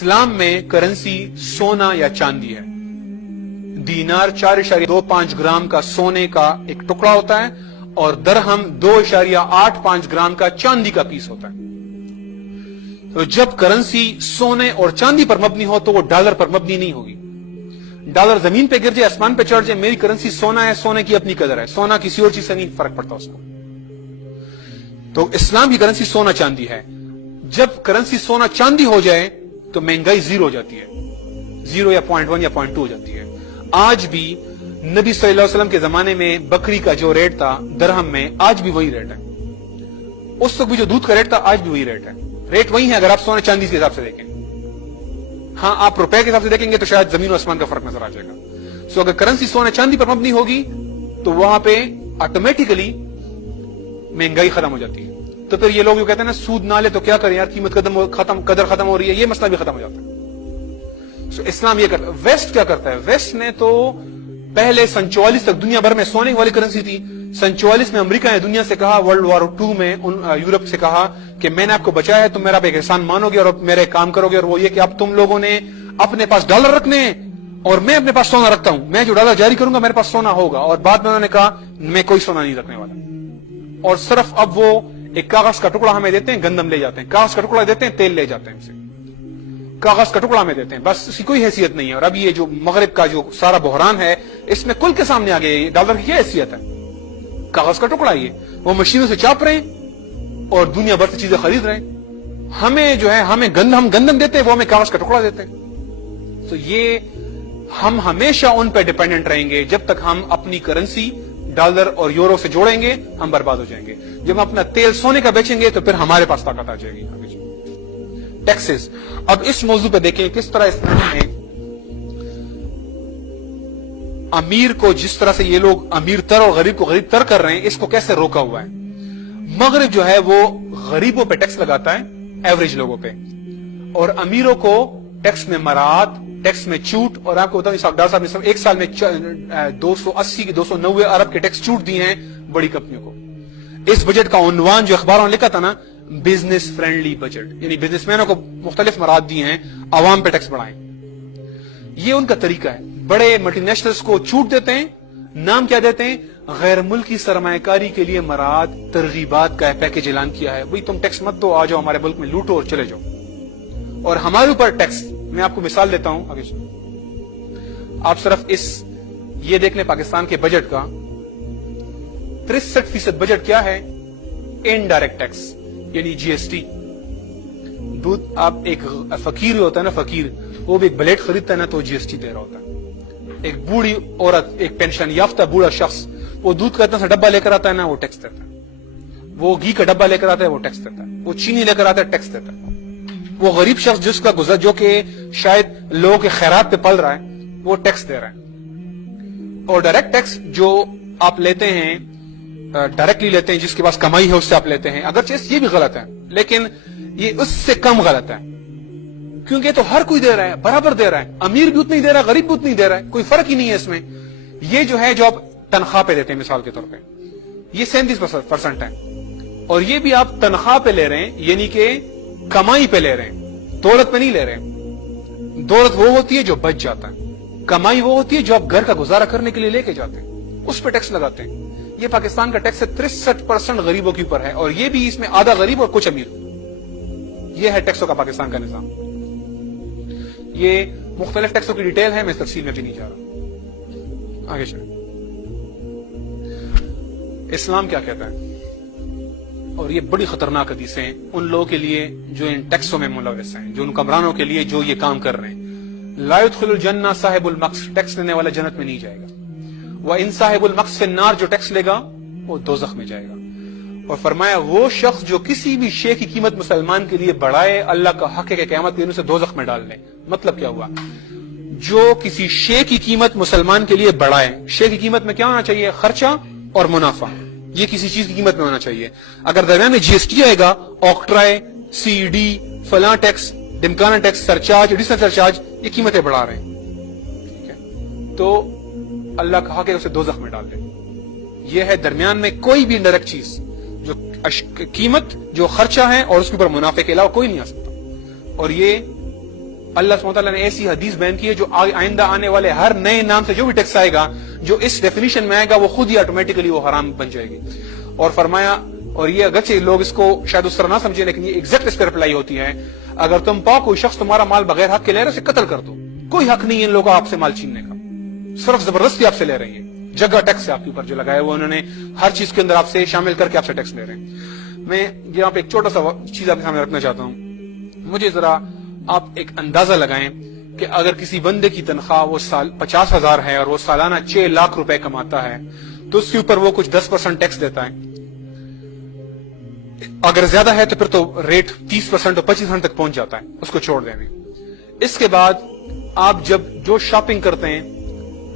اسلام میں کرنسی سونا یا چاندی ہے. دینار 4.25 گرام کا سونے کا ایک ٹکڑا ہوتا ہے اور درہم 2.85 گرام کا چاندی کا پیس ہوتا ہے. تو جب کرنسی سونے اور چاندی پر مبنی ہو تو وہ ڈالر پر مبنی نہیں ہوگی. ڈالر زمین پہ گر جائے, آسمان پہ چڑھ جائے, میری کرنسی سونا ہے, سونے کی اپنی قدر ہے, سونا کسی اور چیز سے نہیں فرق پڑتا اس کو. تو اسلام کی کرنسی سونا چاندی ہے. جب کرنسی سونا چاندی ہو جائے تو مہنگائی زیرو ہو جاتی ہے, 0 یا 0.1 یا 0.2 ہو جاتی ہے. آج بھی نبی صلی اللہ علیہ وسلم کے زمانے میں بکری کا جو ریٹ تھا درہم میں, آج بھی وہی ریٹ ہے. اس وقت بھی جو دودھ کا ریٹ تھا آج بھی وہی ریٹ ہے. ریٹ وہی ہے اگر آپ سونے چاندی کے حساب سے دیکھیں. ہاں, آپ روپے کے حساب سے دیکھیں گے تو شاید زمین و آسمان کا فرق نظر آ جائے گا. سو اگر کرنسی سونے چاندی پر مبنی ہوگی تو وہاں پہ آٹومیٹیکلی مہنگائی ختم ہو جاتی ہے. تو پھر یہ لوگ جو کہتے ہیں نا سود نہ لے تو کیا کریں یار, قیمت قدر ختم ہو رہی ہے, یہ مسئلہ بھی ختم ہو جاتا ہے. سو اسلام یہ کرتا ہے. ویسٹ کیا کرتا ہے؟ ویسٹ نے تو پہلے 44 تک دنیا بھر میں سونے والی کرنسی تھی. 44 میں امریکہ نے دنیا سے کہا, ورلڈ وار 2 میں یورپ سے کہا کہ میں نے آپ کو بچایا ہے, تم میرا ایک احسان مانو گے اور میرے کام کرو گے, اور وہ یہ کہ اب تم لوگوں نے اپنے پاس ڈالر رکھنے ہیں اور میں اپنے پاس سونا رکھتا ہوں, میں جو ڈالر جاری کروں گا میرے پاس سونا ہوگا. اور بعد میں انہوں نے کہا میں کوئی سونا نہیں رکھنے والا, اور صرف اب وہ ایک کاغذ کا ٹکڑا ہمیں دیتے ہیں, گندم لے جاتے ہیں, کاغذ کا ٹکڑا دیتے ہیں, تیل لے جاتے ہیں, ہم سے کاغذ کا ٹکڑا ہمیں دیتے ہیں, بس اس کی کوئی حیثیت نہیں ہے. اور اب یہ جو مغرب کا جو سارا بحران ہے اس میں کل کے سامنے آ گیا, ڈالر کی کیا حیثیت ہے؟ کاغذ کا ٹکڑا. یہ وہ مشینوں سے چاپ رہے ہیں اور دنیا بھر سے چیزیں خرید رہے ہیں. ہمیں جو ہے ہم گندم دیتے ہیں, وہ ہمیں کاغذ کا ٹکڑا دیتے ہیں. تو یہ ہم ہمیشہ ان پہ ڈیپینڈنٹ رہیں گے. جب تک ہم اپنی کرنسی ڈالر اور یورو سے جوڑیں گے ہم برباد ہو جائیں گے. جب ہم اپنا تیل سونے کا بیچیں گے تو پھر ہمارے پاس طاقت آ جائے گی. ٹیکسز. اب اس موضوع پہ دیکھیں کس طرح اسلام نے امیر کو, جس طرح سے یہ لوگ امیر تر اور غریب کو غریب تر کر رہے ہیں, اس کو کیسے روکا ہوا ہے. مغرب جو ہے وہ غریبوں پہ ٹیکس لگاتا ہے, ایوریج لوگوں پہ, اور امیروں کو ٹیکس میں مراعات, ٹیکس میں چھوٹ. اور آپ کو بتاؤں ڈاکٹر صاحب نے ایک سال میں 280 کی 290 ارب کے ٹیکس چھوٹ دیے ہیں بڑی کمپنیوں کو. اس بجٹ کا عنوان جو اخباروں نے لکھا تھا نا, بزنس فرینڈلی بجٹ, یعنی بزنس مینوں کو مختلف مراعات دیے ہیں, عوام پہ ٹیکس بڑھائیں. یہ ان کا طریقہ ہے. بڑے ملٹی نیشنلز کو چھوٹ دیتے ہیں, نام کیا دیتے ہیں, غیر ملکی سرمایہ کاری کے لیے مراعات, ترغیبات کا پیکج اعلان کیا ہے. بھئی تم ٹیکس مت دو, آ جاؤ ہمارے ملک میں لوٹو اور چلے جاؤ. اور ہمارے اوپر ٹیکس, میں آپ کو مثال دیتا ہوں آگے. آپ صرف یہ دیکھ لیں پاکستان کے بجٹ کا 63% بجٹ کیا ہے, انڈائریکٹ ٹیکس یعنی جی ایس ٹی. دودھ, آپ ایک فقیر ہوتا ہے نا, فقیر, وہ بھی ایک بلیٹ خریدتا ہے نا تو جی ایس ٹی دے رہا ہوتا ہے. ایک بوڑھی عورت, ایک پینشن یافتہ بوڑھا شخص, وہ دودھ کا اتنا سا ڈبہ لے کر آتا ہے نا, وہ ٹیکس دیتا ہے. وہ گھی کا ڈبہ لے کر آتا ہے, وہ ٹیکس دیتا ہے. وہ چینی لے کر آتا ہے, ٹیکس دیتا ہے. وہ غریب شخص جس کا گزر, جو کہ شاید لوگوں کے خیرات پہ پل رہا ہے, وہ ٹیکس دے رہا ہے. اور ڈائریکٹ ٹیکس جو آپ لیتے ہیں, ڈائریکٹلی لیتے ہیں, جس کے پاس کمائی ہے اس سے آپ لیتے ہیں, اگرچہ یہ بھی غلط ہے لیکن یہ اس سے کم غلط ہے, کیونکہ تو ہر کوئی دے رہا ہے, برابر دے رہا ہے. امیر بھی اتنا ہی دے رہا ہے, غریب بھی اتنا ہی دے رہا ہے, کوئی فرق ہی نہیں ہے اس میں. یہ جو ہے جو آپ تنخواہ پہ دیتے ہیں مثال کے طور پہ, یہ 37% ہے. اور یہ بھی آپ تنخواہ پہ لے رہے ہیں, یعنی کہ کمائی پہ لے رہے ہیں, دولت پہ نہیں لے رہے ہیں. دولت وہ ہوتی ہے جو بچ جاتا ہے, کمائی وہ ہوتی ہے جو آپ گھر کا گزارا کرنے کے لیے لے کے جاتے ہیں, اس پہ ٹیکس لگاتے ہیں. یہ پاکستان کا ٹیکس ہے 63% غریبوں کے اوپر ہے, اور یہ بھی اس میں آدھا غریب اور کچھ امیر. یہ ہے ٹیکسوں کا پاکستان کا نظام. یہ مختلف ٹیکسوں کی ڈیٹیل ہے, میں تفصیل میں بھی نہیں جا رہا. آگے چلیں. اسلام کیا کہتا ہے, اور یہ بڑی خطرناک حدیثیں ہیں ان لوگوں کے لیے جو ان ٹیکسوں میں ملوث ہیں, جو ان حکمرانوں کے لیے جو یہ کام کر رہے ہیں. لا يدخل الجنہ صاحب المقص, ٹیکس لینے والا جنت میں نہیں جائے گا. وَإِن صاحب المقص فی النار, جو ٹیکس لے گا وہ دوزخ میں جائے گا. اور فرمایا وہ شخص جو کسی بھی شے کی قیمت مسلمان کے لیے بڑھائے, اللہ کا حق ہے کہ قیامت کے دن اسے دوزخ میں ڈال لیں. مطلب کیا ہوا, جو کسی شے کی قیمت مسلمان کے لیے بڑھائے, شے کی قیمت میں کیا ہونا چاہیے, خرچہ اور منافع, یہ کسی چیز کی قیمت میں ہونا چاہیے. اگر درمیان میں جی ایس ٹی آئے گا, آکٹرائے, سی ڈی, فلاں ٹیکس, ڈمکانا ٹیکس, سرچارج, ایڈیشنل سرچارج, یہ قیمتیں بڑھا رہے ہیں, ٹھیک ہے, تو اللہ کا حق ہے اسے دوزخ میں ڈال دے. یہ ہے درمیان میں کوئی بھی انڈائریکٹ چیز, جو قیمت, جو خرچہ ہے اور اس کے اوپر منافع کے علاوہ کوئی نہیں آ سکتا. اور یہ اللہ سبحانہ وتعالیٰ نے ایسی حدیث بیان کی ہے جو آئندہ آنے والے ہر نئے نام سے جو بھی ٹیکس آئے گا جو اس ڈیفینیشن میں آئے گا وہ خود ہی آٹومیٹکلی وہ حرام بن جائے گی. اور فرمایا, اور یہ اگرچہ لوگ اس کو شاید اس طرح نہ سمجھے لیکن یہ ایگزیکٹ اس پہ اپلائی ہوتی ہے, اگر تم پاؤ کوئی شخص تمہارا مال بغیر حق کے لے رہے اسے قتل کر دو. کوئی حق نہیں ہے ان لوگوں آپ سے مال چھیننے کا, صرف زبردستی آپ سے لے رہے ہیں. جگہ ٹیکس ہے آپ کے اوپر جو لگایا وہ انہوں نے ہر چیز کے اندر آپ سے شامل کر کے آپ سے ٹیکس لے رہے ہیں. میں یہاں پہ ایک چھوٹا سا چیز آپ کے سامنے رکھنا چاہتا ہوں. مجھے ذرا آپ ایک اندازہ لگائیں کہ اگر کسی بندے کی تنخواہ وہ 50,000 ہے اور وہ سالانہ 6 لاکھ روپے کماتا ہے تو اس کے اوپر وہ کچھ 10% ٹیکس دیتا ہے. اگر زیادہ ہے تو پھر تو ریٹ 30% اور 25% تک پہنچ جاتا ہے, اس کو چھوڑ دیں. اس کے بعد آپ جب جو شاپنگ کرتے ہیں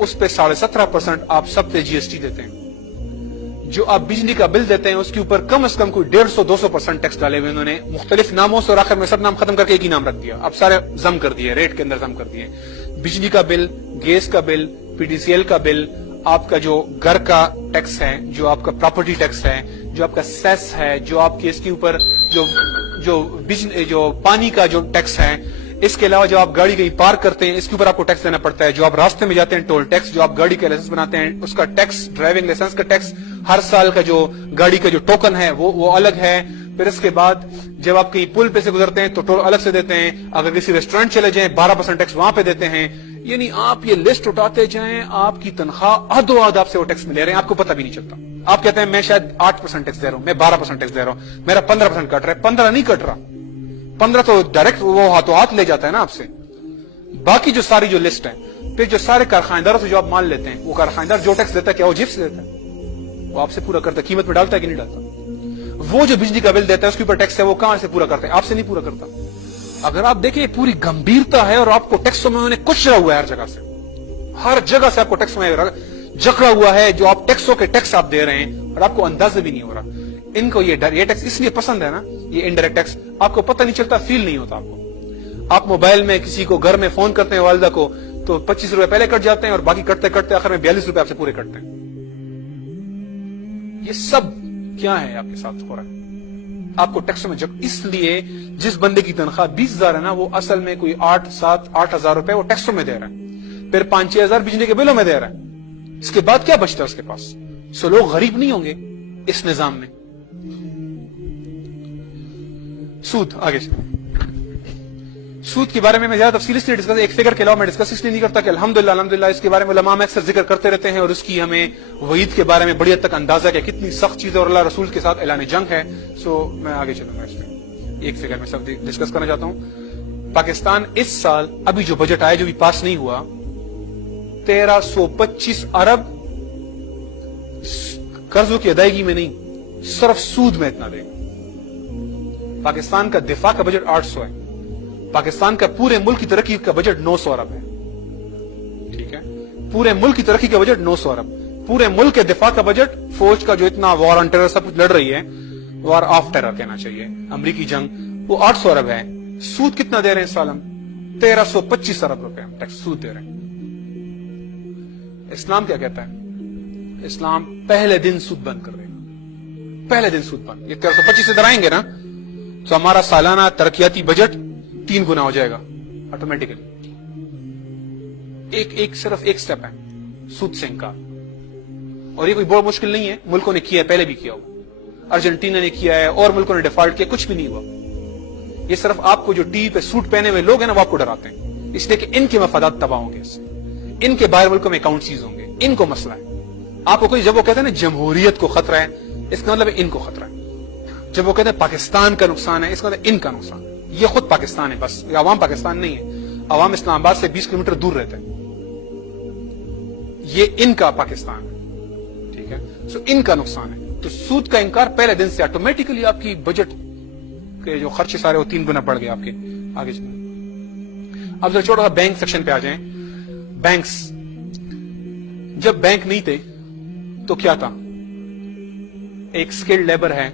اس پہ 17.5% آپ سب پہ جی ایس ٹی دیتے ہیں. جو آپ بجلی کا بل دیتے ہیں اس کے اوپر کم از کم کوئی 150-200% ٹیکس ڈالے ہوئے انہوں نے مختلف ناموں سے, اور آخر میں سب نام ختم کر کے ایک ہی نام رکھ دیا. اب سارے ضم کر دیے, ریٹ کے اندر ضم کر دیے. بجلی کا بل, گیس کا بل, پی ڈی سی ایل کا بل, آپ کا جو گھر کا ٹیکس ہے, جو آپ کا پراپرٹی ٹیکس ہے, جو آپ کا سیس ہے, جو آپ کے اس کے اوپر جو پانی کا جو ٹیکس ہے, اس کے علاوہ جب آپ گاڑی کہیں پارک کرتے ہیں اس کے اوپر آپ کو ٹیکس دینا پڑتا ہے. جو آپ راستے میں جاتے ہیں ٹول ٹیکس, جو آپ گاڑی کا لائسنس بناتے ہیں اس کا ٹیکس, ڈرائیونگ لائسنس کا ٹیکس, ہر سال کا جو گاڑی کا جو ٹوکن ہے وہ الگ ہے. پھر اس کے بعد جب آپ کہیں پل پہ سے گزرتے ہیں تو ٹول الگ سے دیتے ہیں. اگر کسی ریسٹورینٹ چلے جائیں 12% ٹیکس وہاں پہ دیتے ہیں. یعنی آپ یہ لسٹ اٹھاتے جائیں, آپ کی تنخواہ آدھو آدھ آپ سے وہ ٹیکس میں لے رہے ہیں, آپ کو پتہ بھی نہیں چلتا. آپ کہتے ہیں میں شاید 8% ٹیکس دے رہا ہوں, میں 12% ٹیکس دے رہا ہوں, میرا 15% کٹ رہا ہے. 15 نہیں کٹ رہا, 15 تو ڈائریکٹ وہ ہاتھوں ہاتھ لے جاتا ہے نا آپ سے. باقی جو ساری جو لسٹ ہے, پھر جو سارے کارخانےداروں سے جو آپ مال لیتے ہیں, وہ کارخانےدار جو ٹیکس دیتا ہے کیا وہ جیب سے دیتا ہے؟ وہ آپ سے پورا کرتا ہے, قیمت میں ڈالتا ہے کہ نہیں ڈالتا؟ وہ جو بجلی کا بل دیتا ہے اس کے اوپر ٹیکس ہے, وہ کہاں سے پورا کرتا ہے؟ آپ سے نہیں پورا کرتا. اگر آپ دیکھیں پوری گمبھیرتا ہے اور آپ کو ٹیکسوں میں انہوں نے کچرا ہوا ہے, ہر جگہ سے آپ کو ٹیکس میں جکڑا ہوا ہے. جو آپ ٹیکسوں کے ٹیکس آپ دے رہے ہیں اور آپ کو اندازہ بھی نہیں ہو رہا. ان کو یہ ٹیکس اس لیے پسند ہے نا, یہ انڈائریکٹ ٹیکس, آپ کو پتہ نہیں چلتا, فیل نہیں ہوتا آپ کو. آپ موبائل میں کسی کو گھر میں فون کرتے ہیں والدہ کو تو 25 روپے پہلے کٹ جاتے ہیں اور باقی کٹتے کٹتے آخر میں 42 روپے آپ سے پورے کٹتے ہیں. یہ سب کیا ہے آپ کے ساتھ ہو رہا ہے؟ آپ کو ٹیکسوں میں اس لیے جس بندے کی تنخواہ 20,000 ہے نا, وہ اصل میں کوئی 8,000 روپے وہ ٹیکسوں میں دے رہا ہے, پھر 5-6,000 بجلی کے بلوں میں دے رہا ہے. اس کے بعد کیا بچتا ہے اس کے پاس؟ سو لوگ غریب نہیں ہوں گے اس نظام میں. سود, آگے سود کے بارے میں زیادہ تفصیل اس لیے ڈسکس, ایک فگر کے علاوہ میں ڈسکس اس لیے نہیں کرتا کہ الحمدللہ اس کے بارے میں علماء اکثر ذکر کرتے رہتے ہیں اور اس کی ہمیں وعید کے بارے میں بڑی حد تک اندازہ کہ کتنی سخت چیز ہے اور اللہ رسول کے ساتھ اعلان جنگ ہے. سو میں آگے چلوں گا اس میں, ایک فگر میں سب ڈسکس کرنا چاہتا ہوں. پاکستان اس سال ابھی جو بجٹ آیا جو بھی پاس نہیں ہوا, 1325 ارب قرضوں کی ادائیگی میں نہیں, صرف سود میں اتنا دے گا. پاکستان کا دفاع کا بجٹ 800 ہے, پاکستان کا پورے ملک کی ترقی کا بجٹ 900 ارب ہے. ٹھیک ہے, پورے ملک کی ترقی کا بجٹ 900 ارب. پورے ملک کے دفاع کا بجٹ, فوج کا جو اتنا وار آن ٹیرر سب کچھ لڑ رہی ہے, وار آف ٹیرر کہنا چاہیے, امریکی جنگ, وہ 800 ارب ہے. سود کتنا دے رہے ہیں اس سال ہم؟ 1325 ارب روپے ہم ٹیکس سود دے رہے ہیں. اسلام کیا کہتا ہے؟ اسلام پہلے دن سود بند کر دے گا, پہلے دن سود بند. یہ 1325 سے ڈرائیں گے نا تو ہمارا سالانہ ترقیاتی بجٹ 3 گنا ہو جائے گا آٹومیٹکلی. صرف ایک سٹیپ ہے سود سے انکار, اور یہ کوئی بہت مشکل نہیں ہے, ملکوں نے کیا ہے, پہلے بھی کیا ہوا. ارجنٹینا نے کیا ہے اور ملکوں نے ڈیفالٹ کیا, کچھ بھی نہیں ہوا. یہ صرف آپ کو جو ٹی وی پہ سوٹ پہنے ہوئے لوگ ہیں نا وہ آپ کو ڈراتے ہیں, اس لیے کہ ان کے مفادات تباہ ہوں گے, اس سے ان کے باہر ملکوں میں اکاؤنٹ سیز ہوں گے, ان کو مسئلہ ہے. آپ کو کوئی جب وہ کہتے ہیں نا جمہوریت کو خطرہ ہے, اس کا مطلب ان کو خطرہ ہے. جب وہ کہتے ہیں پاکستان کا نقصان ہے, اس کا مطلب ان کا نقصان ہے. یہ خود پاکستان ہے بس, یہ عوام پاکستان نہیں ہے. عوام اسلام آباد سے 20 کلومیٹر دور رہتے ہیں. یہ ان کا پاکستان ہے. ٹھیک ہے, سو ان کا نقصان ہے. تو سود کا انکار پہلے دن سے آٹومیٹکلی آپ کی بجٹ کے جو خرچے سارے وہ 3 گنا بڑھ گئے آپ کے. آگے چلیں, اب ذرا چھوٹا سا بینک سیکشن پہ آ جائیں. بینکس, جب بینک نہیں تھے تو کیا تھا؟ ایک سکلڈ لیبر ہے,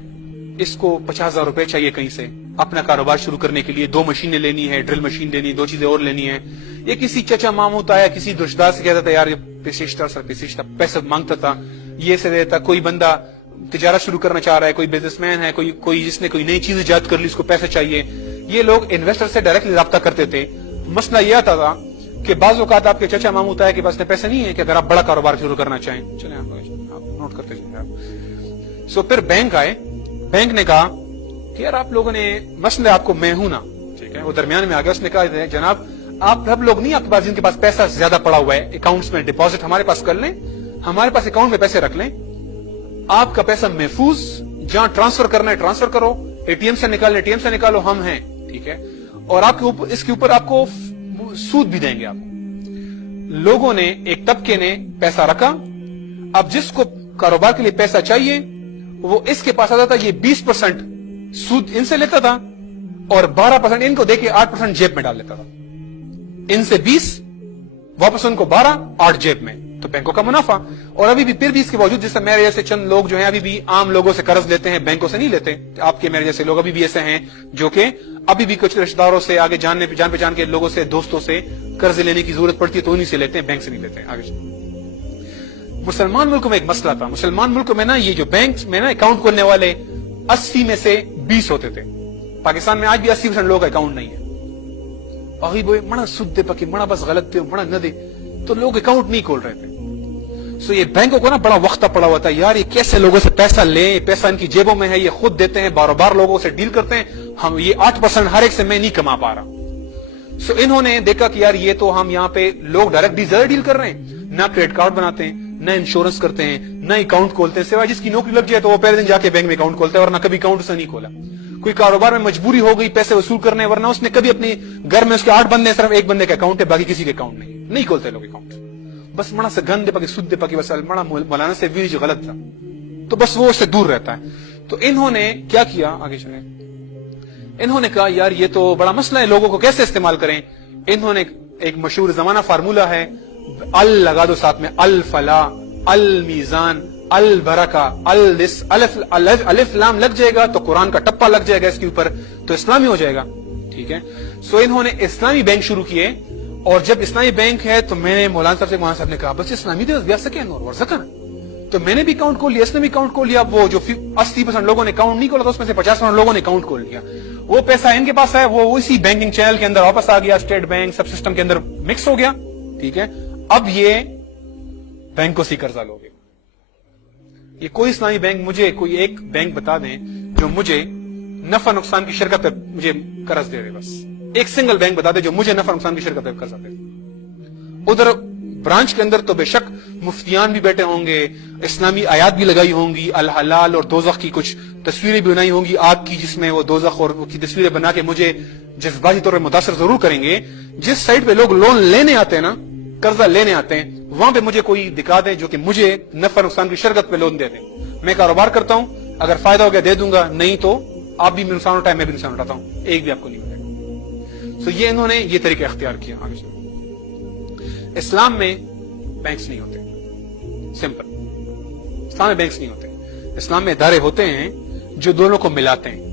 اس کو 50,000 روپے چاہیے کہیں سے اپنا کاروبار شروع کرنے کے لیے. 2 مشینیں لینی ہے, ڈرل مشین لینی, 2 چیزیں اور لینی ہے. یہ کسی چچا ماموں تا یا کسی رشتہ سے کہتا تھا یار پیسہ پیسہ مانگتا تھا, یہ سے دیتا. کوئی بندہ تجارت شروع کرنا چاہ رہا ہے, کوئی بزنس مین ہے, کوئی جس نے کوئی نئی چیز ایجاد کر لی, اس کو پیسے چاہیے. یہ لوگ انویسٹر سے ڈائریکٹلی رابطہ کرتے تھے, مسئلہ یہ آتا تھا کہ بعض اوقات آپ کے چچا ماموں ہوتا ہے کہ بس اتنے پیسے نہیں ہے کہ اگر آپ بڑا کاروبار شروع کرنا چاہیں، چلیں آپ نوٹ کرتے چلیں آپ. سو پھر بینک آئے، بینک نے کہا کہ یار آپ لوگوں نے مسئلہ آپ کو میں ہوں نا، ٹھیک ہے، وہ درمیان میں آ گیا. اس نے کہا جناب آپ سب لوگ نہیں، آپ کے پاس جن کے پاس پیسہ زیادہ پڑا ہوا ہے اکاؤنٹس میں ڈپازٹ ہمارے پاس کر لیں، ہمارے پاس اکاؤنٹ میں پیسے رکھ لیں، آپ کا پیسہ محفوظ، جہاں ٹرانسفر کرنا ہے ٹرانسفر کرو، اے ٹی ایم سے نکالنا اے ٹی ایم سے نکالو، ہم ہیں، ٹھیک ہے، اور آپ کے اوپر اس کے اوپر آپ کو سود بھی دیں گے. آپ لوگوں نے، ایک طبقے نے پیسہ رکھا. اب جس کو کاروبار کے لیے پیسہ چاہیے وہ اس کے پاس آتا تھا، یہ 20% سود ان سے لیتا تھا اور 12% ان کو دے کے 8% جیب میں ڈال لیتا تھا. ان سے 20 واپس ان کو 12، 8 جیب میں، تو بینکوں کا منافع. اور ابھی بھی پھر بھی اس کے باوجود، جیسے میرے جیسے چند لوگ جو ہیں ابھی بھی عام لوگوں سے قرض لیتے ہیں، بینکوں سے نہیں لیتے. آپ کے میرے جیسے لوگ ابھی بھی ایسے ہیں جو کہ ابھی بھی کچھ رشتہ داروں سے، آگے جان پہچان کے لوگوں سے، دوستوں سے قرض لینے کی ضرورت پڑتی ہے تو انہیں سے لیتے ہیں، بینک سے نہیں لیتے ہیں. آگے مسلمان ملکوں میں ایک مسئلہ تھا. مسلمان ملکوں میں نا یہ جو بینک میں نا اکاؤنٹ کھولنے والے 80 میں سے 20 ہوتے تھے. پاکستان میں آج بھی 80% لوگوں کا اکاؤنٹ نہیں ہے. اہی بوئے مڑا سود دے پکی مڑا بس غلط دے مڑا نہ دے، تو لوگ اکاؤنٹ نہیں کھول رہے تھے. سو یہ بینکوں کو نا بڑا وقت پڑا ہوا تھا، یار یہ کیسے لوگوں سے پیسہ لیں، پیسہ ان کی جیبوں میں ہے، یہ خود دیتے ہیں، بار بار لوگوں سے ڈیل کرتے ہیں، ہم یہ 8% ہر ایک سے میں نہیں کما پا رہا. سو انہوں نے دیکھا کہ یار یہ تو ہم یہاں پہ لوگ ڈائریکٹ زیادہ ڈیل کر رہے ہیں، نہ کریڈٹ کارڈ بناتے ہیں، نہ انشورنس کرتے ہیں، نہ اکاؤنٹ کھولتے ہیں، سوائے جس کی نوکری لگ جائے تو وہ پہلے دن جا کے بینک میں اکاؤنٹ کھولتا ہے، ورنہ کبھی اکاؤنٹ سے نہیں کھولا. کوئی کاروبار میں مجبوری ہو گئی پیسے وصول کرنے، ورنہ اس نے کبھی اپنے گھر میں اس کے 8 بندے، صرف ایک بندے کا اکاؤنٹ ہے، باقی کسی کے اکاؤنٹ نہیں کھولتے لوگ اکاؤنٹ. بس مڑا سے گن دے پکی سود دے پکی بس مڑا مولانا سے بھی غلط تھا، تو بس وہ اس سے دور رہتا ہے. تو انہوں نے کیا کیا، آگے چلیں، انہوں نے کہا یار یہ تو بڑا مسئلہ ہے، لوگوں کو کیسے استعمال کریں. انہوں نے ایک مشہور زمانہ فارمولہ ہے، ال لگا دو ساتھ میں، الفلا، المیزان، البرکہ، الف لام لگ جائے گا تو قرآن کا ٹپا لگ جائے گا اس کے اوپر، تو اسلامی ہو جائے گا. ٹھیک ہے. سو انہوں نے اسلامی بینک شروع کیے، اور جب اسلامی بینک ہے تو میں نے مولانا صاحب نے کہا بس اسلامی دے بیاہ سکے اور ورزکا، تو میں نے بھی اکاؤنٹ کھول لیا، اسلامی اکاؤنٹ کھول لیا. وہ جو 80% لوگوں نے اکاؤنٹ نہیں کھولا تھا اس میں سے 50% لوگوں نے اکاؤنٹ کھول لیا. وہ پیسہ ان کے پاس ہے، وہ اسی بینکنگ چینل کے اندر واپس آ گیا، اسٹیٹ بینک سب سسٹم کے اندر مکس ہو گیا. ٹھیک ہے. اب یہ بینکوں سے قرضہ لوگے. یہ کوئی اسلامی بینک، مجھے کوئی ایک بینک بتا دیں جو مجھے نفع نقصان کی شرکت پہ مجھے قرض دے رہے. بس ایک سنگل بینک بتا دے جو مجھے نفع نقصان کی شرکت پہ قرض دے. ادھر برانچ کے اندر تو بے شک مفتیان بھی بیٹھے ہوں گے، اسلامی آیات بھی لگائی ہوں گی، الحلال اور دوزخ کی کچھ تصویریں بھی بنائی ہوں گی آگ کی، جس میں وہ دوزخ اور کی تصویریں بنا کے مجھے جذباتی طور پر متاثر ضرور کریں گے. جس سائٹ پہ لوگ لون لینے آتے ہیں نا، قرضہ لینے آتے ہیں، وہاں پہ مجھے کوئی دکھا دیں جو کہ مجھے نفع نقصان کی شرکت پہ لون دے دیں. میں کاروبار کرتا ہوں، اگر فائدہ ہو گیا دے دوں گا، نہیں تو آپ بھی نقصان اٹھائے میں بھی نقصان اٹھاتا ہوں، ایک بھی آپ کو نہیں ملے گا. سو یہ انہوں نے یہ طریقہ اختیار کیا. اسلام میں بینکس نہیں ہوتے، سمپل. اسلام میں بینکس نہیں ہوتے. اسلام میں ادارے ہوتے ہیں جو دونوں کو ملاتے ہیں.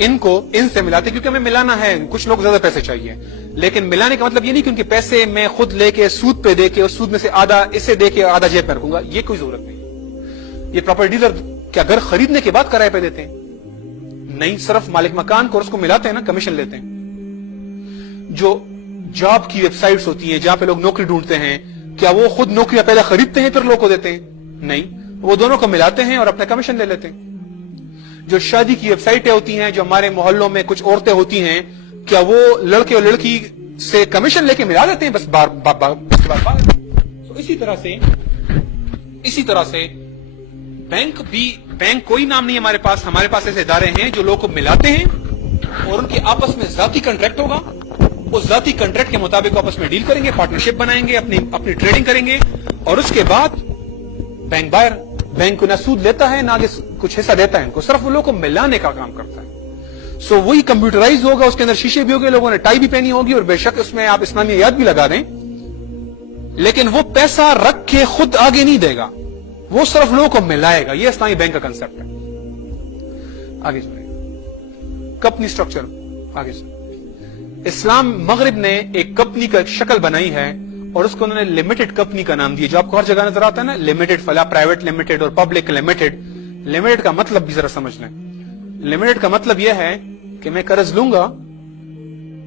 ان سے ملاتے کیونکہ ہمیں ملانا ہے. کچھ لوگ زیادہ پیسے چاہیے، لیکن ملانے کا مطلب یہ نہیں کہ ان کے پیسے میں خود لے کے سود پہ دے کے اور سود میں سے آدھا اسے دے کے آدھا جیب میں رکھوں گا، یہ کوئی ضرورت نہیں. یہ پراپرٹی ڈیلر کیا گھر خریدنے کے بعد کرائے پہ دیتے ہیں؟ نہیں، صرف مالک مکان کو اس کو ملاتے ہیں نا، کمیشن لیتے ہیں. جو جاب کی ویب سائٹس ہوتی ہیں جہاں پہ لوگ نوکری ڈھونڈتے ہیں، کیا وہ خود نوکریاں پہلے خریدتے ہیں پھر لوگ کو دیتے ہیں؟ نہیں، وہ دونوں کو ملاتے ہیں اور اپنا کمیشن لے لیتے ہیں. جو شادی کی ویب سائٹیں ہوتی ہیں، جو ہمارے محلوں میں کچھ عورتیں ہوتی ہیں، کیا وہ لڑکے اور لڑکی سے کمیشن لے کے ملا دیتے ہیں بس بار. اسی طرح سے بینک کوئی نام نہیں ہمارے پاس ایسے ادارے ہیں جو لوگوں کو ملاتے ہیں اور ان کے آپس میں ذاتی کنٹریکٹ ہوگا. اس ذاتی کنٹریکٹ کے مطابق آپس میں ڈیل کریں گے، پارٹنرشپ بنائیں گے، اپنی ٹریڈنگ کریں گے، اور اس کے بعد بینک بائر، بینک کو نہ سود لیتا ہے نہ آگے کچھ حصہ دیتا ہے، ان کو صرف وہ لوگوں کو ملانے کا کام کرتا ہے. سو وہی کمپیوٹرائز ہوگا، اس کے اندر شیشے بھی ہوگے، لوگوں نے ٹائی بھی پہنی ہوگی، اور بے شک اس میں آپ اسلامی آیات بھی لگا دیں، لیکن وہ پیسہ رکھ کے خود آگے نہیں دے گا، وہ صرف لوگوں کو ملائے گا. یہ اسلامی بینک کا کنسپٹ ہے. آگے چلیں. Company structure. آگے چلیں. اسلام مغرب نے ایک کمپنی کا شکل بنائی ہے اور اس کو انہوں نے لمیٹڈ کمپنی کا نام دیا، جو آپ کو ہر جگہ نظر آتا ہے نا، لمیٹڈ فلا، پرائیویٹ لمیٹڈ اور پبلک لمیٹڈ. لمیٹڈ کا مطلب بھی ذرا سمجھ لیں. لمیٹڈ کا مطلب یہ ہے کہ میں قرض لوں گا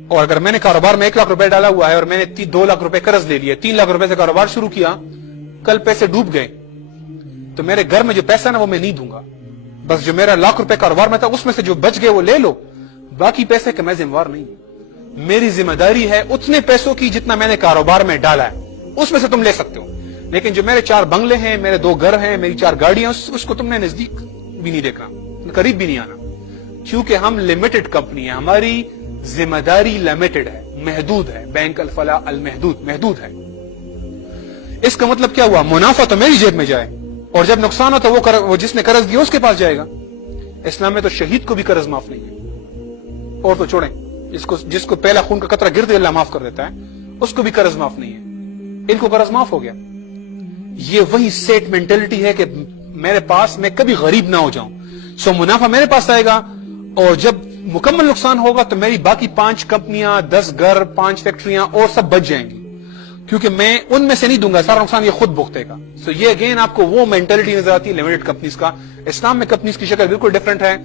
اور اگر میں نے کاروبار میں 1 لاکھ روپے ڈالا ہوا ہے اور میں نے 2 لاکھ روپے قرض لے لیے, 3 لاکھ روپے سے کاروبار شروع کیا, کل پیسے ڈوب گئے تو میرے گھر میں جو پیسہ نا وہ میں نہیں دوں گا. بس جو میرا 1 لاکھ روپے کاروبار میں تھا اس میں سے جو بچ گئے وہ لے لو, باقی پیسے کا میں ذمہ دار نہیں ہوں. میری ذمہ داری ہے اتنے پیسوں کی جتنا میں نے کاروبار میں ڈالا ہے, اس میں سے تم لے سکتے ہو. لیکن جو میرے 4 بنگلے ہیں, میرے 2 گھر ہیں, میری 4 گاڑیاں, اس کو تم نے نزدیک بھی نہیں دیکھنا, قریب بھی نہیں آنا, کیونکہ ہم لمیٹڈ کمپنی ہے, ہماری ذمہ داری لمیٹڈ ہے, محدود ہے. بینک الفلاح المحدود محدود ہے. اس کا مطلب کیا ہوا؟ منافع تو میری جیب میں جائے اور جب نقصان ہو تو وہ جس نے قرض دیا اس کے پاس جائے گا. اسلام میں تو شہید کو بھی قرض معاف نہیں ہے, اور تو چھوڑیں جس کو پہلا خون کا قطرہ گر دے اللہ معاف کر دیتا ہے, اس کو بھی قرض معاف نہیں ہے. ان کو قرض معاف ہو گیا. یہ وہی سیٹ مینٹلٹی ہے کہ میرے پاس میں کبھی غریب نہ ہو جاؤں. سو منافع میرے پاس آئے گا اور جب مکمل نقصان ہوگا تو میری باقی 5 کمپنیاں, 10 گھر, 5 فیکٹریاں اور سب بچ جائیں گی, کیونکہ میں ان میں سے نہیں دوں گا, سارا نقصان یہ خود بھگتے گا. سو یہ اگین آپ کو وہ مینٹلٹی نظر آتی ہے لمیٹڈ کمپنیز کا. اسلام میں کمپنیز کی شکل بالکل ڈفرنٹ ہے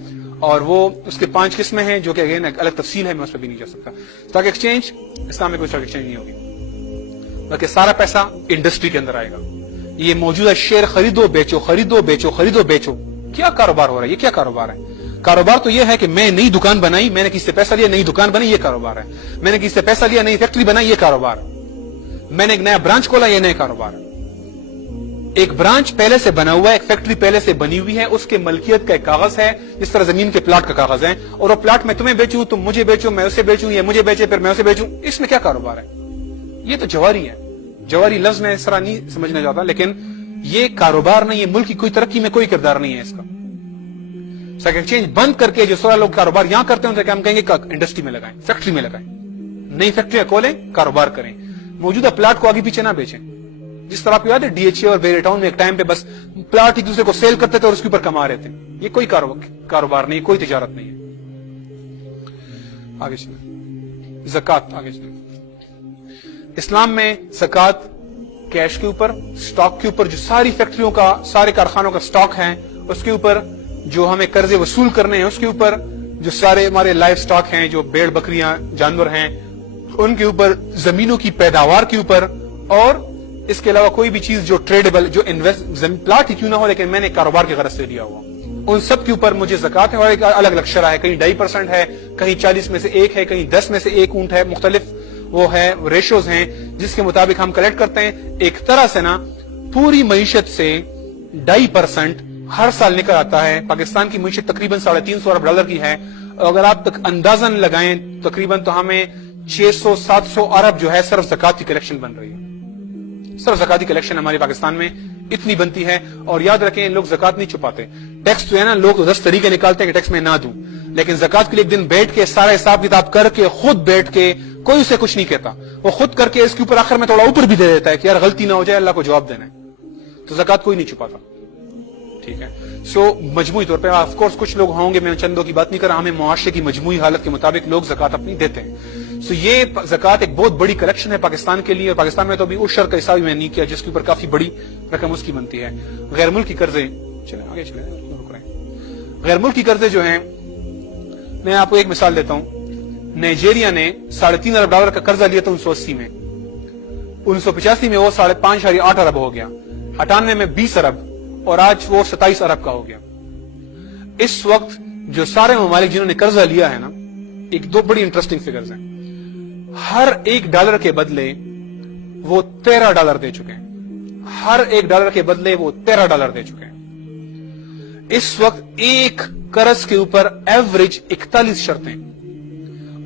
اور وہ اس کے 5 قسمیں ہیں جو کہ اگین ایک الگ تفصیل ہے, میں اس پہ بھی نہیں جا سکتا. اسٹاک ایکسچینج, اسلام میں کوئی اسٹاک ایکسچینج نہیں ہوگی, بلکہ سارا پیسہ انڈسٹری کے اندر آئے گا. یہ موجودہ شیئر خریدو بیچو, خریدو بیچو, خریدو بیچو. کیا کاروبار ہو رہا ہے؟ یہ کیا کاروبار ہے؟ کاروبار تو یہ ہے کہ میں نئی دکان بنائی, میں نے کسی سے پیسہ لیا, نئی دکان بنائی, یہ کاروبار ہے. میں نے کسی سے پیسہ لیا, نئی فیکٹری بنائی, یہ کاروبار. میں نے ایک نیا برانچ کھولا, یہ نیا کاروبار. ایک برانچ پہلے سے بنا ہوا ہے, ایک فیکٹری پہلے سے بنی ہوئی ہے, اس کے ملکیت کا ایک کاغذ ہے, جس طرح زمین کے پلاٹ کا کاغذ ہے, اور وہ پلاٹ میں تمہیں بیچوں, تم مجھے بیچو, میں اسے بیچوں, یہ مجھے بیچے پھر میں اسے بیچوں. اس میں کیا کاروبار ہے؟ یہ تو جواری ہے. جواری لفظ میں اس طرح نہیں سمجھنا چاہتا, لیکن یہ کاروبار نہیں, یہ ملک کی کوئی ترقی میں کوئی کردار نہیں ہے اس کا. اسٹاک ایکسچینج بند کر کے جو سارا لوگ کاروبار یہاں کرتے ہیں, ہم کہیں گے انڈسٹری میں لگائیں, فیکٹری میں لگائیں, نئی فیکٹریاں کھولیں, کاروبار کریں, موجودہ پلاٹ کو آگے پیچھے نہ بیچیں. جس طرح آپ کو یاد ہے ڈی ایچ اے اور ویری ٹاؤن میں ایک ٹائم پہ بس پلاٹ ایک دوسرے کو سیل کرتے تھے اور اس کے اوپر کما رہے تھے. یہ کوئی کاروبار نہیں, کوئی تجارت نہیں ہے. آگے چلیں, زکات. آگے چلیں. اسلام میں زکات کیش کے اوپر, سٹاک کے اوپر, جو ساری فیکٹریوں کا, سارے کارخانوں کا سٹاک ہے اس کے اوپر, جو ہمیں قرضے وصول کرنے ہیں اس کے اوپر, جو سارے ہمارے لائف سٹاک ہیں, جو بیڑ بکریاں جانور ہیں ان کے اوپر, زمینوں کی پیداوار کے اوپر, اور اس کے علاوہ کوئی بھی چیز جو ٹریڈیبل, جو پلاٹ ہی کیوں نہ ہو لیکن میں نے کاروبار کی غرض سے لیا ہوا, ان سب کے اوپر مجھے زکات ہے. اور ایک الگ الگ شرح ہے, کہیں 2.5% ہے, کہیں 40 میں سے 1 ہے, کہیں 10 میں سے 1 اونٹ ہے. مختلف وہ ہے ریشوز ہیں جس کے مطابق ہم کلیکٹ کرتے ہیں. ایک طرح سے نا پوری معیشت سے 2.5% ہر سال نکل آتا ہے. پاکستان کی معیشت تقریباً $350 ارب کی ہے. اگر آپ تک اندازن لگائیں تقریباً تو ہمیں 600-700 ارب جو ہے صرف زکات کی کلیکشن بن رہی ہے. صرف زکات کی کلیکشن ہمارے پاکستان میں اتنی بنتی ہے. اور یاد رکھیں لوگ زکات نہیں چھپاتے. ٹیکس جو ہے نا, لوگ 10 طریقے نکالتے ہیں کہ ٹیکس میں نہ دوں, لیکن زکات کے لیے ایک دن بیٹھ کے سارا حساب کتاب کر کے خود بیٹھ کے, کوئی اسے کچھ نہیں کہتا, وہ خود کر کے اس کے اوپر آخر میں تھوڑا اوپر بھی دے دیتا ہے کہ یار غلطی نہ ہو جائے, اللہ کو جواب دینا ہے. تو زکات کوئی نہیں چھپاتا. ٹھیک ہے. سو مجموعی طور پہ آف کورس کچھ لوگ ہوں گے, میں چندوں کی بات نہیں کر رہا, ہمیں معاشرے کی مجموعی حالت کے مطابق لوگ زکات اپنی دیتے ہیں. سو یہ زکات ایک بہت بڑی کلیکشن ہے پاکستان کے لیے, اور پاکستان میں تو ابھی عشر کا حساب میں نہیں کیا جس کے اوپر کافی بڑی رقم اس کی بنتی ہے. غیر ملکی قرضے, چلیں آگے چلیں, غیر ملکی قرضے جو ہیں, میں آپ کو ایک مثال دیتا ہوں. نائجیریا نے $3.5 ارب کا قرضہ لیا تھا 1980 میں, 1985 میں وہ 5.8 ارب ہو گیا, 98 میں 20 ارب, اور آج وہ 27 ارب کا ہو گیا. اس وقت جو سارے ممالک جنہوں نے قرضہ لیا ہے نا, ایک 2 بڑی انٹرسٹنگ فگرز ہیں. ہر $1 کے بدلے وہ $13 دے چکے ہیں. ہر $1 کے بدلے وہ $13 دے چکے ہیں. اس وقت ایک قرض کے اوپر ایوریج 41 شرطیں,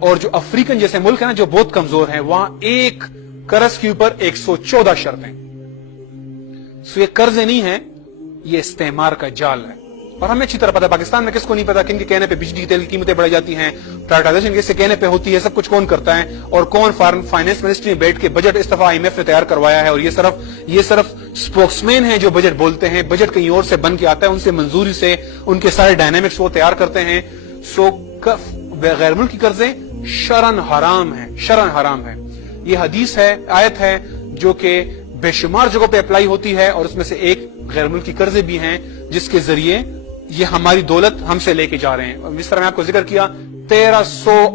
اور جو افریقن جیسے ملک ہیں نا جو بہت کمزور ہیں, وہاں ایک قرض کے اوپر 114 شرطیں. سو یہ قرض نہیں ہے, یہ استعمار کا جال ہے. اور ہمیں اچھی طرح پتا ہے پاکستان میں کس کو نہیں پتا کن کے کہنے پہ بجلی تیل کی قیمتیں بڑھ جاتی ہیں, پرائیویٹائزیشن کس سے کہنے پہ ہوتی ہے, سب کچھ کون کرتا ہے, اور کون فائنانس منسٹری میں بیٹھ کے بجٹ اس دفعہ IMF نے تیار کروایا ہے, اور یہ صرف اسپوکس مین ہیں جو بجٹ بولتے ہیں. بجٹ کہیں اور سے بن کے آتا ہے, ان سے منظوری سے ان کے سارے ڈائنامکس وہ تیار کرتے ہیں. سو غیر ملکی قرضے شرعن حرام ہیں, شرعن حرام ہے. یہ حدیث ہے, آیت ہے جو کہ بے شمار جگہوں پہ اپلائی ہوتی ہے, اور اس میں سے ایک غیر ملکی قرضے بھی ہیں جس کے ذریعے یہ ہماری دولت ہم سے لے کے جا رہے ہیں. جس طرح میں آپ کو ذکر کیا 1300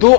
2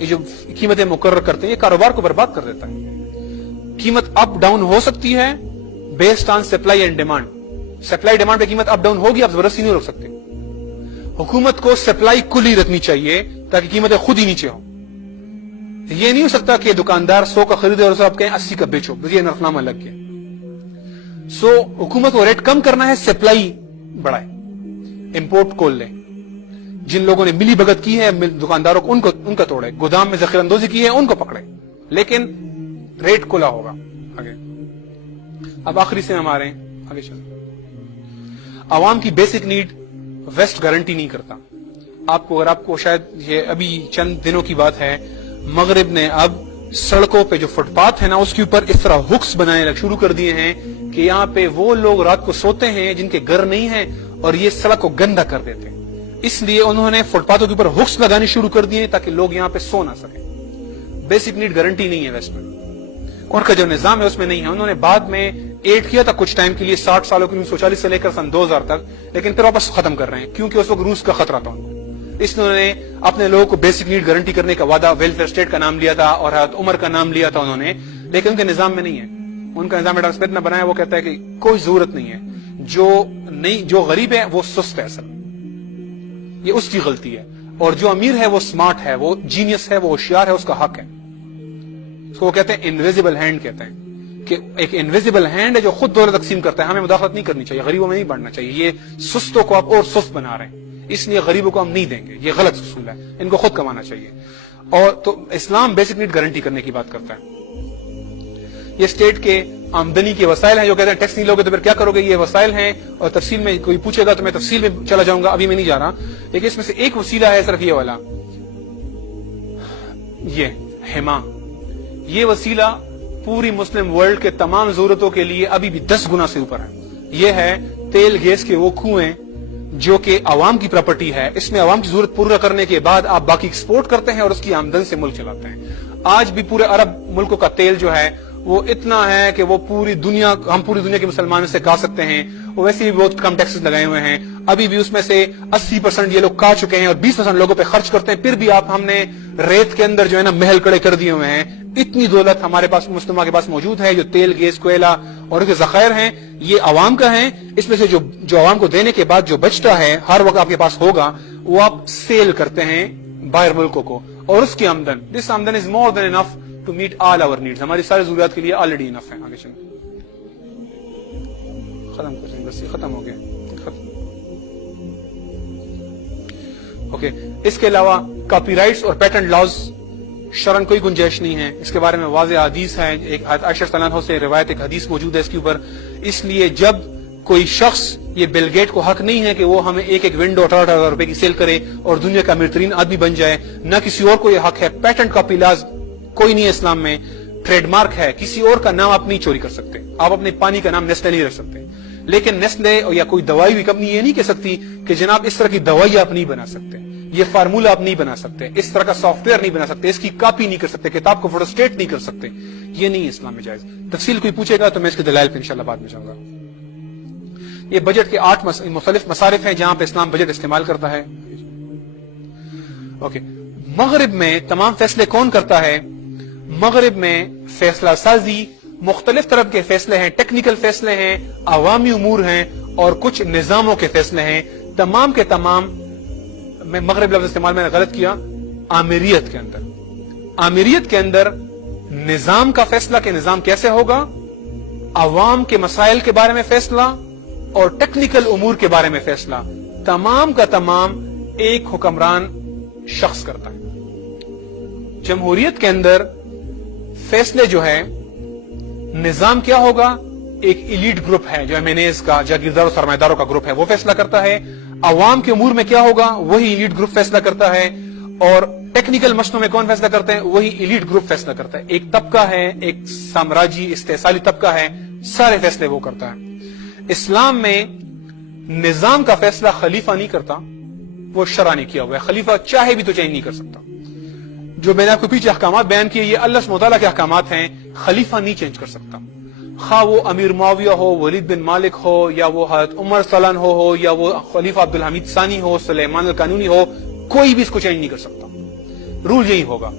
یہ جو قیمتیں مقرر کرتے ہیں یہ کاروبار کو برباد کر دیتا ہے. قیمت اپ ڈاؤن ہو سکتی ہے based on supply and demand. Supply demand پہ قیمت اپ ڈاؤن ہوگی, آپ زبردستی نہیں روک سکتے. حکومت کو سپلائی کلی رکھنی چاہیے تاکہ قیمتیں خود ہی نیچے ہوں. یہ نہیں ہو سکتا کہ دکاندار 100 کا خریدے اور آپ کہیں 80 کا بیچو, یہ نرخنامہ لگ گیا. سو حکومت کو ریٹ کم کرنا ہے, سپلائی بڑھائے, امپورٹ کھول لیں. جن لوگوں نے ملی بھگت کی ہے دکانداروں کو ان کا توڑے, گودام میں ذخیرہ اندوزی کی ہے ان کو پکڑے, لیکن ریٹ کھلا ہوگا. آگے اب آخری سے ہم آ رہے ہیں, آگے چلیں. عوام کی بیسک نیڈ ویسٹ گارنٹی نہیں کرتا. اگر آپ کو شاید یہ ابھی چند دنوں کی بات ہے, مغرب نے اب سڑکوں پہ جو فٹ پاتھ ہے نا اس کے اوپر اس طرح ہکس بنانے شروع کر دیے ہیں کہ یہاں پہ وہ لوگ رات کو سوتے ہیں جن کے گھر نہیں ہیں اور یہ سڑک کو گندا کر دیتے ہیں. اس لیے انہوں نے فٹ پاتھوں کے اوپر ہکس لگانے شروع کر دیے تاکہ لوگ یہاں پہ سو نہ سکیں. بیسک نیڈ گارنٹی نہیں ہے ویسٹ میں, ان کا جو نظام ہے اس میں نہیں ہے. انہوں نے بعد میں ایڈ کیا تھا کچھ ٹائم کے لیے 60 سالوں کے 1940 سے لے کر سن 2000 تک, لیکن پھر واپس ختم کر رہے ہیں کیونکہ اس وقت روس کا خطرہ تھا ان کو. اس نے انہوں نے اپنے لوگوں کو بیسک نیڈ گارنٹی کرنے کا وعدہ ویلفیئر اسٹیٹ کا نام لیا تھا اور حضرت عمر کا نام لیا تھا انہوں نے, لیکن ان کے نظام میں نہیں ہے. ان کا نظام ڈاکٹر اسمتھ نے بنایا, وہ کہتا ہے کہ کوئی ضرورت نہیں ہے. جو غریب ہے وہ سست ہے, اصل یہ اس کی غلطی ہے, اور جو امیر ہے وہ سمارٹ ہے, وہ جینیس ہے, وہ ہوشیار ہے, اس کا حق ہے. اس کو وہ کہتے ہیں انویزیبل ہینڈ, کہتے ہیں کہ ایک انویزیبل ہینڈ ہے جو خود دولت تقسیم کرتا ہے. ہمیں مداخلت نہیں کرنی چاہیے, غریبوں میں نہیں بڑھنا چاہیے. یہ سستوں کو آپ اور سست بنا رہے ہیں, اس لیے غریبوں کو ہم نہیں دیں گے. یہ غلط اصول ہے, ان کو خود کمانا چاہیے. اور تو اسلام بیسک نیڈ گارنٹی کرنے کی بات کرتا ہے. یہ اسٹیٹ کے آمدنی کے وسائل ہیں. جو کہتے ہیں ٹیکس نہیں لوگے تو پھر کیا کرو گے, یہ وسائل ہیں, اور تفصیل میں کوئی پوچھے گا تو میں تفصیل میں چلا جاؤں گا, ابھی میں نہیں جا رہا. لیکن اس میں سے ایک وسیلہ ہے صرف یہ والا, یہ حما. یہ وسیلہ پوری مسلم ورلڈ کے تمام ضرورتوں کے لیے ابھی بھی 10 گنا سے اوپر ہے. یہ ہے تیل گیس کے وہ کنویں جو کہ عوام کی پراپرٹی ہے. اس میں عوام کی ضرورت پورا کرنے کے بعد آپ باقی ایکسپورٹ کرتے ہیں اور اس کی آمدن سے ملک چلاتے ہیں. آج بھی پورے عرب ملکوں کا تیل جو ہے وہ اتنا ہے کہ وہ ہم پوری دنیا کے مسلمانوں سے کھا سکتے ہیں. وہ ویسے بھی بہت کم ٹیکسز لگائے ہوئے ہیں. ابھی بھی اس میں سے 80% یہ لوگ کھا چکے ہیں اور 20% لوگوں پہ خرچ کرتے ہیں. پھر بھی ہم نے ریت کے اندر جو ہے نا محل کڑے کر دیے ہوئے ہیں. اتنی دولت ہمارے پاس مسلمہ کے پاس موجود ہے. جو تیل گیس کوئلہ اور کے ذخائر ہیں یہ عوام کا ہیں. اس میں سے جو عوام کو دینے کے بعد جو بچتا ہے ہر وقت آپ کے پاس ہوگا, وہ آپ سیل کرتے ہیں باہر ملکوں کو, اور اس کی آمدن, دس آمدن is more than enough to meet all our needs. ہماری ساری ضروریات کے لیے آلریڈی انف ہے. آگے چلیں, ختم کریں, بس یہ ختم ہو گیا. اوکے, اس کے علاوہ کاپی رائٹس اور پیٹنٹ لاز شرعن کوئی گنجائش نہیں ہے. اس کے بارے میں واضح حدیث ہے. ایک عائشہ رضی اللہ عنہا سے روایت, ایک حدیث موجود ہے اس کے اوپر. اس لیے جب کوئی شخص, یہ بل گیٹ کو حق نہیں ہے کہ وہ ہمیں ایک ونڈو 18,000 روپے کی سیل کرے اور دنیا کا امیر ترین آدمی بن جائے. نہ کسی اور کو یہ حق ہے. پیٹنٹ کاپی لاز کوئی نہیں ہے اسلام میں. ٹریڈ مارک ہے, کسی اور کا نام آپ نہیں چوری کر سکتے. آپ اپنے پانی کا نام نیسلے نہیں رکھ سکتے, لیکن نیسلے یا کوئی دوائی ہوئی کمپنی یہ نہیں کہہ سکتی کہ جناب اس طرح کی دوائی آپ نہیں بنا سکتے, یہ فارمولا آپ نہیں بنا سکتے, اس طرح کا سافٹ ویئر نہیں بنا سکتے, اس کی کاپی نہیں کر سکتے, کتاب کو فوٹوسٹیٹ نہیں کر سکتے. یہ نہیں اسلام میں جائز. تفصیل کوئی پوچھے گا تو میں اس کے دلائل پہ انشاءاللہ بعد میں جاؤں گا. یہ بجٹ کے 8 مختلف مصارف ہیں جہاں پہ اسلام بجٹ استعمال کرتا ہے. اوکے, مغرب میں تمام فیصلے کون کرتا ہے؟ مغرب میں فیصلہ سازی مختلف طرح کے فیصلے ہیں. ٹیکنیکل فیصلے ہیں, عوامی امور ہیں, اور کچھ نظاموں کے فیصلے ہیں. تمام کے تمام, میں مغرب لفظ استعمال میں نے غلط کیا, آمیریت کے اندر. آمیریت کے اندر نظام کا فیصلہ کہ نظام کیسے ہوگا, عوام کے مسائل کے بارے میں فیصلہ, اور ٹیکنیکل امور کے بارے میں فیصلہ, تمام کا تمام ایک حکمران شخص کرتا ہے. جمہوریت کے اندر فیصلے جو ہے, نظام کیا ہوگا, ایک ایلیٹ گروپ ہے جو ایمینیز کا, جاگیرداروں سرمایہ داروں کا گروپ ہے, وہ فیصلہ کرتا ہے. عوام کے امور میں کیا ہوگا, وہی ایلیٹ گروپ فیصلہ کرتا ہے. اور ٹیکنیکل مسئلوں میں کون فیصلہ کرتے ہیں, وہی ایلیٹ گروپ فیصلہ کرتا ہے. ایک طبقہ ہے, ایک سامراجی استحصالی طبقہ ہے, سارے فیصلے وہ کرتا ہے. اسلام میں نظام کا فیصلہ خلیفہ نہیں کرتا, وہ شرع نے کیا ہوا ہے. خلیفہ چاہے بھی تو چینج نہیں کر سکتا. جو میں نے آپ کو پیچھے احکامات بیان کیے, یہ اللہ سبحانہ تعالیٰ کے احکامات ہیں. خلیفہ نہیں چینج کر سکتا, خواہ وہ امیر معاویہ ہو, ولید بن مالک ہو, یا وہ حضرت عمر صلی اللہ عنہ ہو, یا وہ خلیفہ عبدالحمید ثانی ہو, سلیمان القانونی ہو, کوئی بھی اس کو چینج نہیں کر سکتا. رول یہی ہوگا.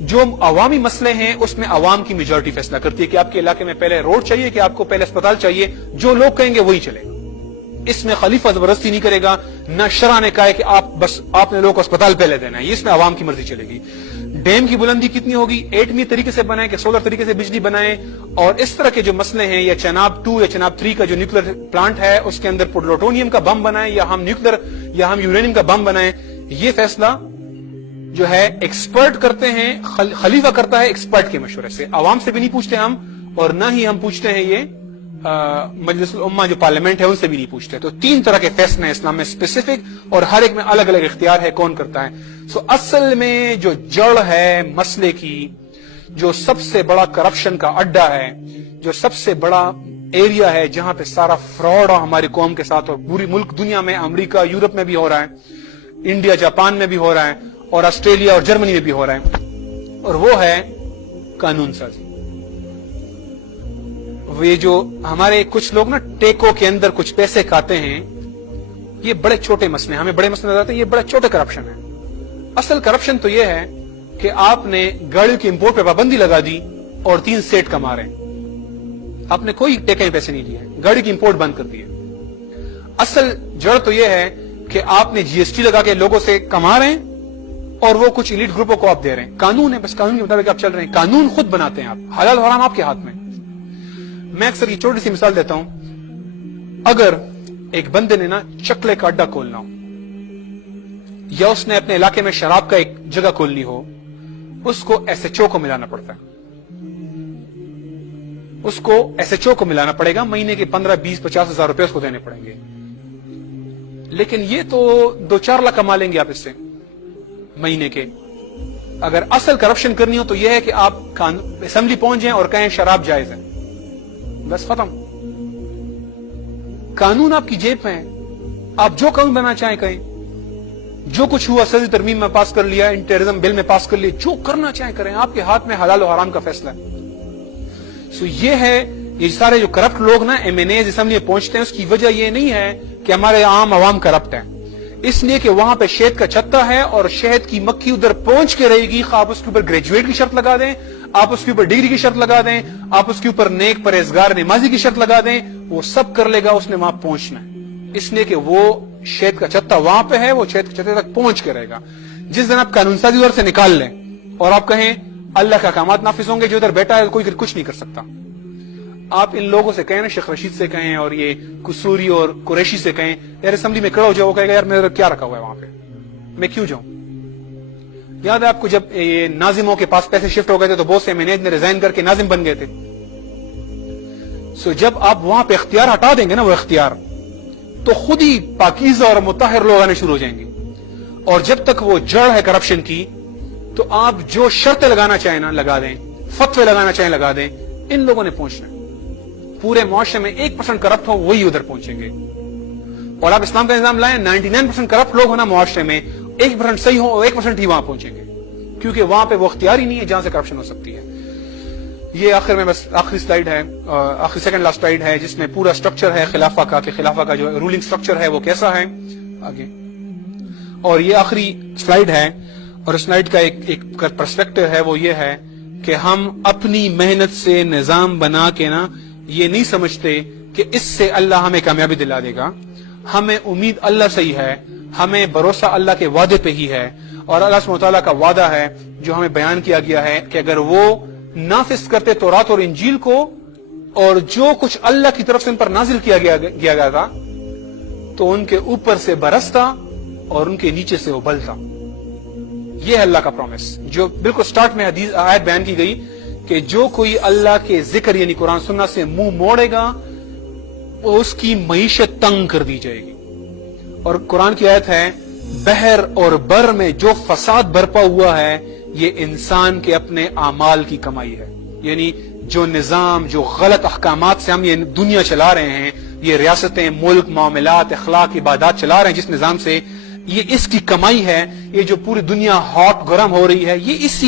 جو عوامی مسئلے ہیں اس میں عوام کی میجورٹی فیصلہ کرتی ہے کہ آپ کے علاقے میں پہلے روڈ چاہیے کہ آپ کو پہلے اسپتال چاہیے، جو لوگ کہیں گے وہی چلے گا. اس میں خلیفہ زبردستی نہیں کرے گا، نہ شرع نے کہا ہے کہ آپ نے لوگوں کو اسپتال پہلے دینا ہے، اس میں عوام کی مرضی چلے گی. ڈیم کی بلندی کتنی ہوگی، ایٹمی طریقے سے بنائیں کہ سولر طریقے سے بجلی بنائیں، اور اس طرح کے جو مسئلے ہیں، یا چناب 2 یا چناب 3 کا جو نیوکلیر پلانٹ ہے اس کے اندر پلوٹونیم کا بم بنائیں، یا ہم یورینیم کا بم بنائیں، یہ فیصلہ جو ہے ایکسپرٹ کرتے ہیں، خلیفہ کرتا ہے ایکسپرٹ کے مشورے سے. عوام سے بھی نہیں پوچھتے ہم، اور نہ ہی ہم پوچھتے ہیں یہ مجلس الامہ جو پارلیمنٹ ہے ان سے بھی نہیں پوچھتے. تو 3 طرح کے فیصلے ہیں اسلام میں اسپیسیفک، اور ہر ایک میں الگ الگ اختیار ہے کون کرتا ہے. اصل میں جو جڑ ہے مسئلے کی، جو سب سے بڑا کرپشن کا اڈا ہے، جو سب سے بڑا ایریا ہے جہاں پہ سارا فراڈ ہماری قوم کے ساتھ اور پوری ملک دنیا میں، امریکہ یورپ میں بھی ہو رہا ہے، انڈیا جاپان میں بھی ہو رہا ہے، اور آسٹریلیا اور جرمنی میں بھی ہو رہا ہے، اور وہ ہے قانون سازی. یہ جو ہمارے کچھ لوگ نا ٹیکو کے اندر کچھ پیسے کھاتے ہیں، یہ بڑے چھوٹے مسئلے ہیں، ہمیں بڑے مسئلے نظر آتے ہیں، یہ بڑا چھوٹا کرپشن ہے. اصل کرپشن تو یہ ہے کہ آپ نے گاڑی کی امپورٹ پہ پابندی لگا دی اور 3 سیٹ کما رہے ہیں، آپ نے کوئی ٹیکے میں پیسے نہیں لیے، گاڑی کی امپورٹ بند کر دی ہے. اصل جڑ تو یہ ہے کہ آپ نے جی ایس ٹی لگا کے لوگوں سے کما رہے ہیں، اور وہ کچھ ایلیٹ گروپوں کو آپ دے رہے ہیں. قانون ہے، بس قانون کے مطابق آپ چل رہے ہیں، قانون خود بناتے ہیں آپ، حلال و حرام آپ کے ہاتھ میں. میں اکثر یہ چھوٹی سی مثال دیتا ہوں، اگر ایک بندے نے نا چکلے کا اڈا کھولنا ہو، یا اس نے اپنے علاقے میں شراب کا ایک جگہ کھولنی ہو، اس کو ایس ایچ او کو ملانا پڑتا ہے، اس کو ایس ایچ او کو ملانا پڑے گا، مہینے کے 15 20 50 ہزار روپے اس کو دینے پڑیں گے. لیکن یہ تو 2-4 لاکھ کما لیں گے آپ اس سے مہینے کے. اگر اصل کرپشن کرنی ہو تو یہ ہے کہ آپ اسمبلی پہنچ جائیں اور کہیں شراب جائز ہے، بس ختم. قانون آپ کی جیب میں ہے، آپ جو قانون بنانا چاہیں کہیں. جو کچھ ہوا سیاسی ترمیم میں پاس کر لیا، انٹیرزم بل میں پاس کر لیا، جو کرنا چاہیں کریں، آپ کے ہاتھ میں حلال و حرام کا فیصلہ ہے. یہ ہے، یہ سارے جو کرپٹ لوگ نا ایم این ایز اسمبلی میں پہنچتے ہیں، اس کی وجہ یہ نہیں ہے کہ ہمارے عام عوام کرپٹ ہیں، اس لیے کہ وہاں پہ شہد کا چھتا ہے اور شہد کی مکھی ادھر پہنچ کے رہے گی. آپ اس کے اوپر گریجویٹ کی شرط لگا دیں، آپ اس کے اوپر ڈگری کی شرط لگا دیں، آپ اس کے اوپر نیک پرہیزگار نمازی کی شرط لگا دیں، وہ سب کر لے گا، اس نے وہاں پہنچنا ہے. اس لیے کہ وہ شہد کا چھتا وہاں پہ ہے، وہ شہد کے چھتے تک پہنچ کے رہے گا. جس دن آپ قانون سازی ادھر سے نکال لیں اور آپ کہیں اللہ کے احکامات نافذ ہوں گے، جو ادھر بیٹھا ہے کوئی کچھ نہیں کر سکتا. آپ ان لوگوں سے کہیں نا، شیخ رشید سے کہیں اور یہ قصوری اور قریشی سے کہیں، یار اسمبلی میں کھڑا ہو جاؤ، وہ کہے گا یار میرے کیا رکھا ہوا ہے وہاں پہ، میں کیوں جاؤں. یاد ہے آپ کو جب یہ ناظموں کے پاس پیسے شفٹ ہو گئے تھے تو بہت سے مینیج نے ریزائن کر کے ناظم بن گئے تھے. جب آپ وہاں پہ اختیار ہٹا دیں گے نا، وہ اختیار، تو خود ہی پاکیزہ اور مطہر لوگ آنے شروع ہو جائیں گے. اور جب تک وہ جڑ ہے کرپشن کی، تو آپ جو شرطیں لگانا چاہیں نا لگا دیں، فتوے لگانا چاہیں لگا دیں، ان لوگوں نے پہنچنا ہے. پورے معاشرے میں 1% کرپٹ ہو وہی ادھر پہنچیں گے. اور آپ اسلام کا نظام لائیں، 99% کرپٹ لوگ ہونا معاشرے میں، 1% صحیح ہو اور 1% ہی وہاں پہنچیں گے، کیونکہ وہاں پہ وہ اختیار ہی نہیں ہے جہاں سے کرپشن ہو سکتی ہے. یہ آخر میں بس آخری سلائیڈ ہے، آخری سیکنڈ لاسٹ سلائیڈ ہے، جس میں پورا سٹرکچر ہے خلافہ کا، کہ خلافہ کا جو رولنگ سٹرکچر ہے وہ کیسا ہے آگے. اور یہ آخری سلائیڈ ہے، اور اس سلائیڈ کا ایک پرسپیکٹو ہے، وہ یہ ہے کہ ہم اپنی محنت سے نظام بنا کے نا یہ نہیں سمجھتے کہ اس سے اللہ ہمیں کامیابی دلا دے گا. ہمیں امید اللہ سے ہی ہے، ہمیں بھروسہ اللہ کے وعدے پہ ہی ہے، اور اللہ سبحانہ وتعالیٰ کا وعدہ ہے جو ہمیں بیان کیا گیا ہے کہ اگر وہ نافذ کرتے تورات اور انجیل کو، اور جو کچھ اللہ کی طرف سے ان پر نازل کیا گیا تھا، تو ان کے اوپر سے برستا اور ان کے نیچے سے ابلتا. یہ ہے اللہ کا پرومس، جو بالکل سٹارٹ میں حدیث آیت بیان کی گئی کہ جو کوئی اللہ کے ذکر یعنی قرآن سننا سے منہ موڑے گا، اس کی معیشت تنگ کر دی جائے گی. اور قرآن کی آیت ہے، بحر اور بر میں جو فساد برپا ہوا ہے یہ انسان کے اپنے اعمال کی کمائی ہے. یعنی جو نظام، جو غلط احکامات سے ہم یہ دنیا چلا رہے ہیں، یہ ریاستیں، ملک، معاملات، اخلاق، عبادات چلا رہے ہیں جس نظام سے، یہ اس کی کمائی ہے. یہ جو پوری دنیا ہاٹ گرم ہو رہی ہے، یہ اس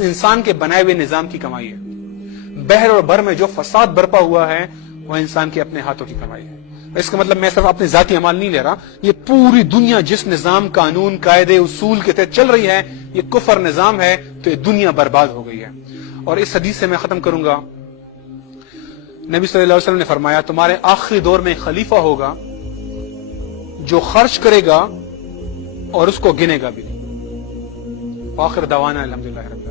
انسان کے بنائے ہوئے نظام کی کمائی ہے. بحر اور بر میں جو فساد برپا ہوا ہے وہ انسان کے اپنے ہاتھوں کی کمائی ہے. اس کا مطلب میں صرف اپنے ذاتی اعمال نہیں لے رہا، یہ پوری دنیا جس نظام، قانون، قاعدے، اصول کے تحت چل رہی ہے، یہ کفر نظام ہے، تو یہ دنیا برباد ہو گئی ہے۔ اور اس حدیث سے میں ختم کروں گا، نبی صلی اللہ علیہ وسلم نے فرمایا تمہارے آخری دور میں خلیفہ ہوگا جو خرچ کرے گا اور اس کو گنے گا بھی نہیں۔ آخر دعوانا الحمدللہ۔